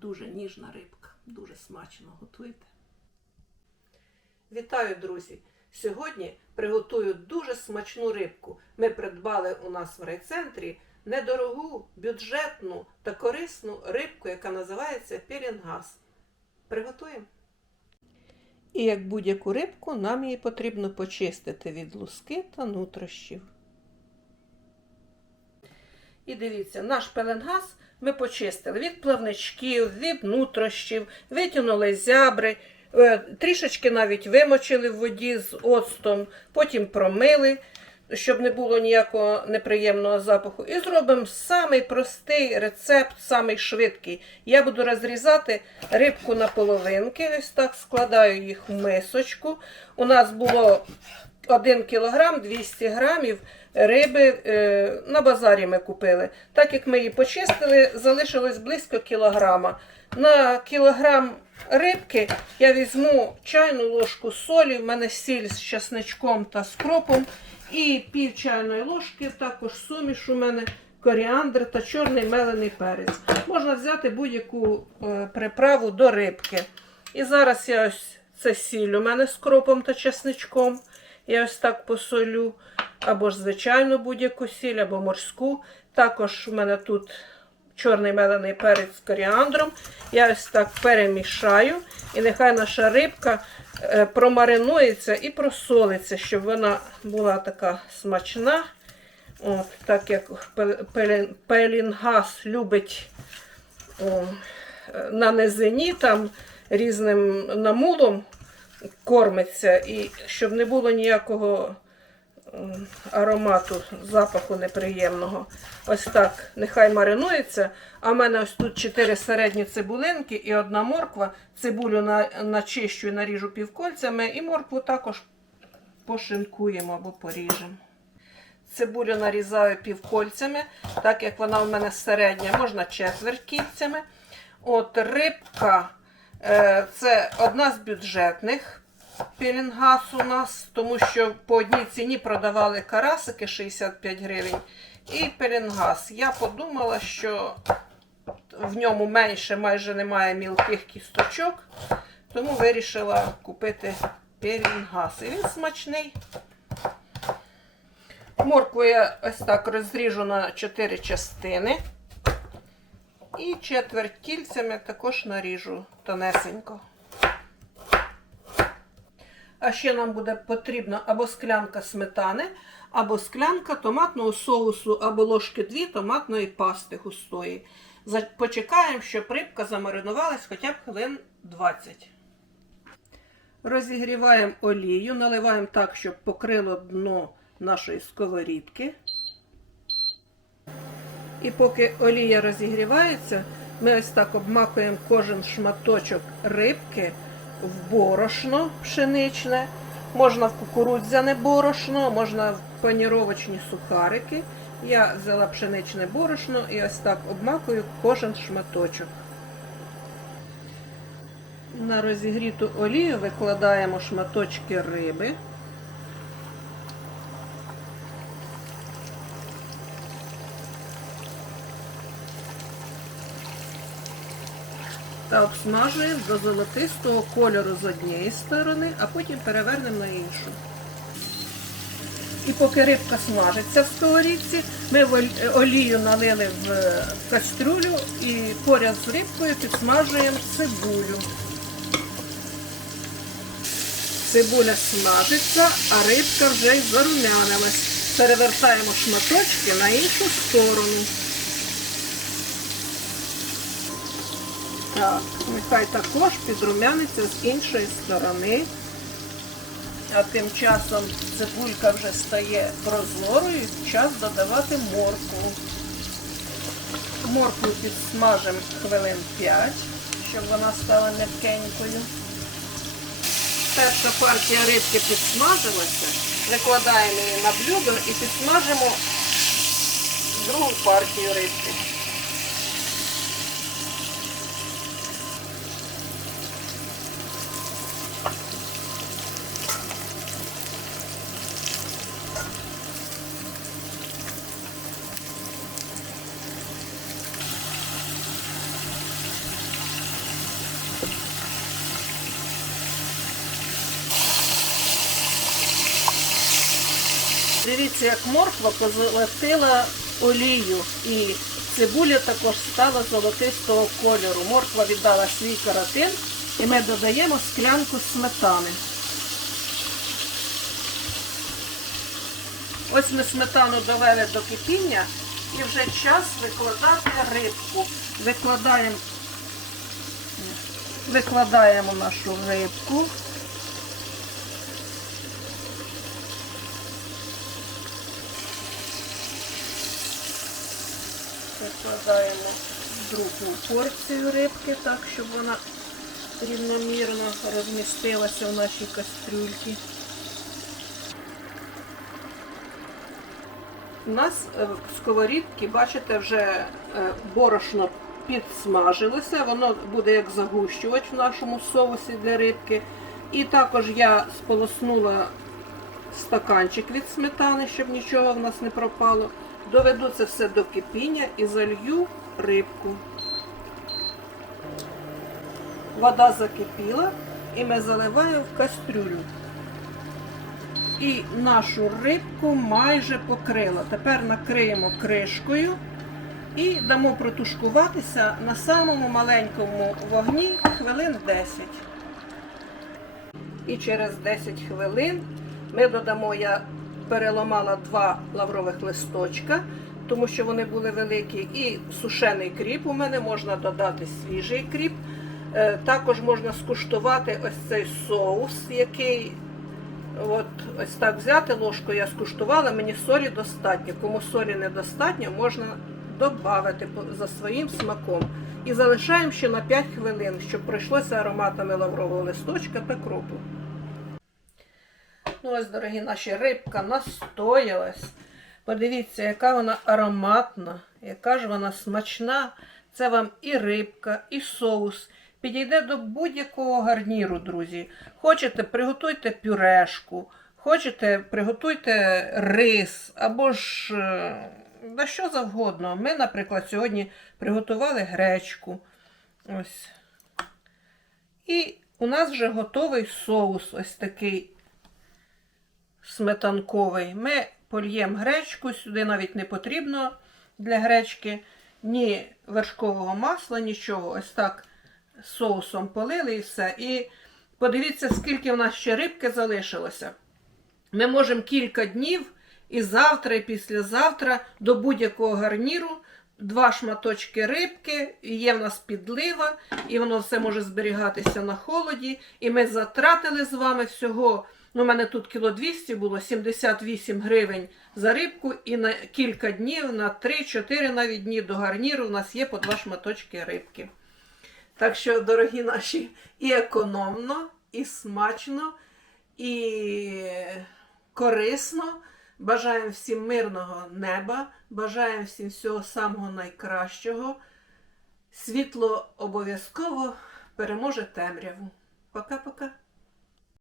дуже ніжна рибка, дуже смачно готуйте. Вітаю, друзі! Сьогодні приготую дуже смачну рибку. Ми придбали у нас в райцентрі недорогу, бюджетну та корисну рибку, яка називається пелінгаз. Приготуємо. І як будь-яку рибку, нам її потрібно почистити від луски та нутрощів. І дивіться, наш пелінгаз ми почистили від плавничків, від нутрощів, витягнули зябри, трішечки навіть вимочили в воді з оцтом, потім промили, щоб не було ніякого неприємного запаху. І зробимо самий простий рецепт, самий швидкий. Я буду розрізати рибку на половинки, ось так, складаю їх в мисочку. У нас було 1 кілограм 200 грамів риби, на базарі ми купили. Так як ми її почистили, залишилось близько кілограма. На кілограм рибки я візьму чайну ложку солі, в мене сіль з чесничком та з кропом, і пів чайної ложки, також суміш у мене, коріандр та чорний мелений перець. Можна взяти будь-яку приправу до рибки. І зараз я ось, це сіль у мене з кропом та чесничком. Я ось так посолю, або ж звичайну будь-яку сіль, або морську. Також у мене тут чорний мелений перець з коріандром. Я ось так перемішаю, і нехай наша рибка промаринується і просолиться, щоб вона була така смачна. От, так як пелінгаз любить на низині, там різним намулом кормиться, і щоб не було ніякого аромату, запаху неприємного. Ось так, нехай маринується. А в мене ось тут 4 середні цибулинки і 1 морква. Цибулю начищу і наріжу півкольцями, і моркву також пошинкуємо або поріжемо. Цибулю нарізаю півкольцями, так як вона в мене середня, можна четверть кільцями. От рибка, це одна з бюджетних пелінгаз у нас, тому що по одній ціні продавали карасики 65 гривень і пелінгаз. Я подумала, що в ньому менше, майже немає мілких кісточок, тому вирішила купити пелінгаз. І він смачний. Моркву я ось так розріжу на 4 частини. І четверть кільцями також наріжу тонесенько. А ще нам буде потрібна або склянка сметани, або склянка томатного соусу, або ложки 2 томатної пасти густої. Почекаємо, щоб рибка замаринувалась хоча б хвилин 20. Розігріваємо олію, наливаємо так, щоб покрило дно нашої сковорідки. І поки олія розігрівається, ми ось так обмакуємо кожен шматочок рибки в борошно пшеничне, можна в кукурудзяне борошно, можна в паніровочні сухарики. Я взяла пшеничне борошно і ось так обмакую кожен шматочок. На розігріту олію викладаємо шматочки риби. Та обсмажуємо до золотистого кольору з однієї сторони, а потім перевернемо на іншу. І поки рибка смажиться в сковорідці, ми олію налили в кастрюлю і поряд з рибкою підсмажуємо цибулю. Цибуля смажиться, а рибка вже й зарум'янилась. Перевертаємо шматочки на іншу сторону. Так, нехай також підрумяниться з іншої сторони. А тим часом цибулька вже стає прозорою, час додавати моркву. Моркву підсмажимо хвилин 5, щоб вона стала м'якенькою. Перша партія рибки підсмажилася, викладаємо її на блюдо і підсмажимо другу партію рибки. Дивіться, як морква позолотила олію. І цибуля також стала золотистого кольору. Морква віддала свій каротин. І ми додаємо склянку сметани. Ось ми сметану довели до кипіння і вже час викладати рибку. Викладаємо нашу рибку. Викладаємо другу порцію рибки, так, щоб вона рівномірно розмістилася в нашій кастрюльці. У нас в сковорідці, бачите, вже борошно підсмажилося, воно буде як загущувач в нашому соусі для рибки. І також я сполоснула стаканчик від сметани, щоб нічого в нас не пропало. Доведу це все до кипіння і залью рибку. Вода закипіла і ми заливаємо в кастрюлю. І нашу рибку майже покрила. Тепер накриємо кришкою і дамо протушкуватися на самому маленькому вогні хвилин 10. І через 10 хвилин ми додамо, я переламала 2 лаврових листочка, тому що вони були великі, і сушений кріп у мене, можна додати свіжий кріп. Також можна скуштувати ось цей соус, який ось так взяти ложку, я скуштувала, мені солі достатньо. Кому солі недостатньо, можна додати за своїм смаком. І залишаємо ще на 5 хвилин, щоб пройшлося ароматами лаврового листочка та кропу. Ну ось, дорогі наші, рибка настоялась. Подивіться, яка вона ароматна, яка ж вона смачна. Це вам і рибка, і соус. Підійде до будь-якого гарніру, друзі. Хочете, приготуйте пюрешку, хочете, приготуйте рис, або ж да що завгодно. Ми, наприклад, сьогодні приготували гречку. Ось. І у нас вже готовий соус, ось такий сметанковий. Ми польємо гречку, сюди навіть не потрібно для гречки ні вершкового масла, нічого. Ось так соусом полили і все. І подивіться, скільки в нас ще рибки залишилося. Ми можемо кілька днів, і завтра, і післязавтра до будь-якого гарніру 2 шматочки рибки, і є в нас підлива, і воно все може зберігатися на холоді. І ми затратили з вами всього, у мене тут кіло 200 було, 78 гривень за рибку, і на кілька днів, на 3-4 навіть дні до гарніру у нас є по 2 шматочки рибки. Так що, дорогі наші, і економно, і смачно, і корисно. Бажаємо всім мирного неба, бажаємо всім всього самого найкращого. Світло обов'язково переможе темряву. Пока-пока.